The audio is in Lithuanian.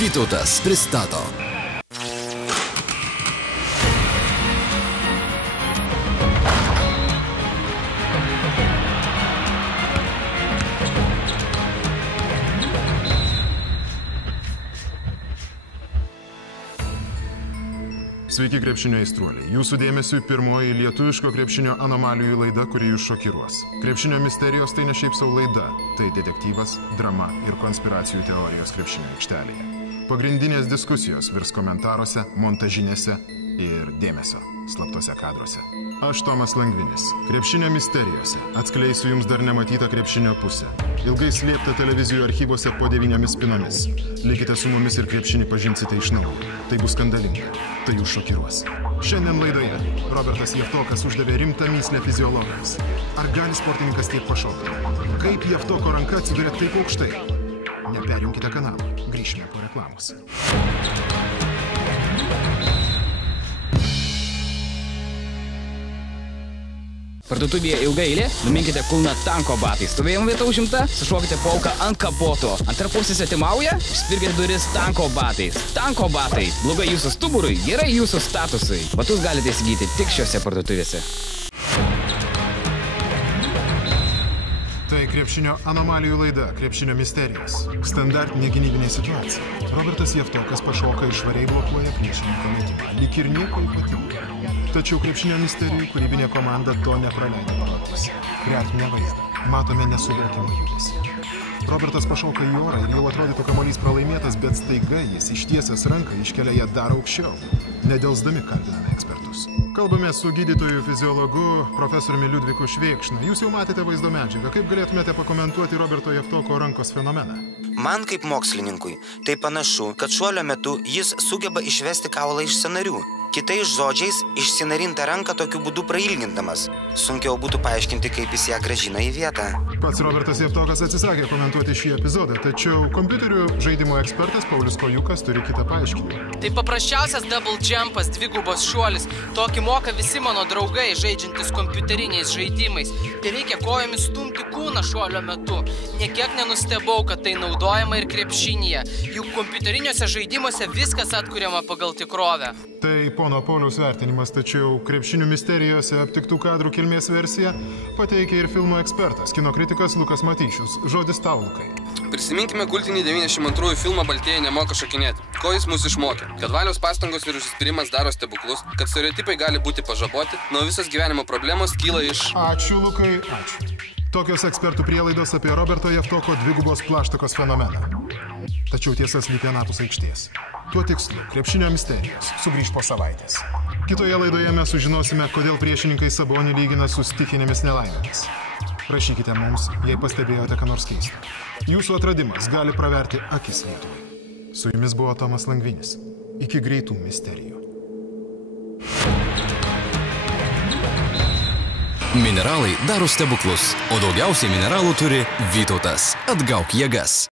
Vytautas pristato. Sveiki krepšinio aistruoliai. Jūsų dėmesiui pirmoji lietuviško krepšinio anomalijų laida, kuri jūs šokiruos. Krepšinio misterijos tai ne šiaip sau laida, tai detektyvas, drama ir konspiracijų teorijos krepšinio aikštelėje. Pagrindinės diskusijos virs komentaruose, montažinėse ir dėmesio slaptose kadruose. Aš Tomas Langvinis. Krepšinio misterijose atskleisiu jums dar nematytą krepšinio pusę. Ilgai slėptą televizijų archyvose po 9 spinomis. Likite su mumis ir krepšinį pažinsite iš naujo. Tai bus skandalinga. Tai jūs šokiruos. Šiandien laidoje Robertas Javtokas uždavė rimtą mįslę fiziologams. Ar gali sportininkas tiek pašokti? Kaip Javtoko ranka atsiduria taip aukštai? Neperjunkite kanalą. Grįšime po reklamos. Parduotuvėje ilga eilė, numinkite kulną tanko batais. Stovėjimo vieta užimta, sušokite pauką ant kapoto. Antra pusės atimauja, išspirkite duris tanko batais. Tanko batai. Blogai jūsų stuburui, gerai jūsų statusui. Batus galite įsigyti tik šiose parduotuvėse. Tai krepšinio anomalijų laida, krepšinio misterijos. Standartinė gynybinė situacija. Robertas Javtokas pašoka ir švariai blokuoja priešininko metimą. Lyg ir nieko ypatingo. Tačiau krepšinio misterijų kūrybinė komanda to nepraleido parodos. Priartinę vaizdą. Matome nesuvokiamą judesį. Robertas pašoka į orą ir jau atrodytų kamuolys pralaimėtas, bet staiga jis ištiesęs ranką iškelia ją dar aukščiau. Nedelsdami kalbiname ekspertus. Kalbame su gydytoju fiziologu profesoriumi Liudviku Švėkšna. Jūs jau matėte vaizdo medžiagą. Kaip galėtumėte pakomentuoti Roberto Javtoko rankos fenomeną? Man kaip mokslininkui tai panašu, kad šuolio metu jis sugeba išvesti kaulą iš sąnarių. Kitais žodžiais, išsinarintą ranką tokiu būdu prailgindamas. Sunkiau būtų paaiškinti, kaip jis ją grąžina į vietą. Pats Robertas Javtokas atsisakė komentuoti šį epizodą, tačiau kompiuterių žaidimo ekspertas Paulius Kojukas turi kitą paaiškinimą. Tai paprasčiausias double jumpas, dvigubos šuolis. Tokį moka visi mano draugai, žaidžiantis kompiuteriniais žaidimais. Tai reikia kojomis stumti kūną šuolio metu. Niekiek nenustebau, kad tai naudojama ir krepšinyje. Juk kompiuteriniuose žaidimuose viskas atkuriama pagal tikrovę. Tai pono Pauliaus vertinimas, tačiau krepšinių misterijose aptiktų kadrų kilmės versiją pateikia ir filmo ekspertas, kino kritikas Lukas Matyšius. Žodis tau, Lukai. Prisiminkime kultinį 92 filmą Baltieji nemoka šokinėti. Ko jis mus išmokė? Kad valios pastangos ir užsispyrimas daro stebuklus, kad stereotipai gali būti pažaboti, nuo visos gyvenimo problemos kyla iš... Ačiū, Lukai, ačiū. Tokios ekspertų prielaidos apie Roberto Javtoko dvigubos plaštakos fenomeną. Tačiau tiesa slypi anapus aikštės. Tuo tikslu krepšinio misterijos sugrįž po savaitės. Kitoje laidoje mes sužinosime, kodėl priešininkai Sabonį lygina su stichinėmis nelaimėmis. Rašykite mums, jei pastebėjote ką nors keistą. Jūsų atradimas gali praverti akis Lietuvai. Su jumis buvo Tomas Langvinis. Iki greitų misterijų. Mineralai daro stebuklus, o daugiausiai mineralų turi Vytautas. Atgauk jėgas.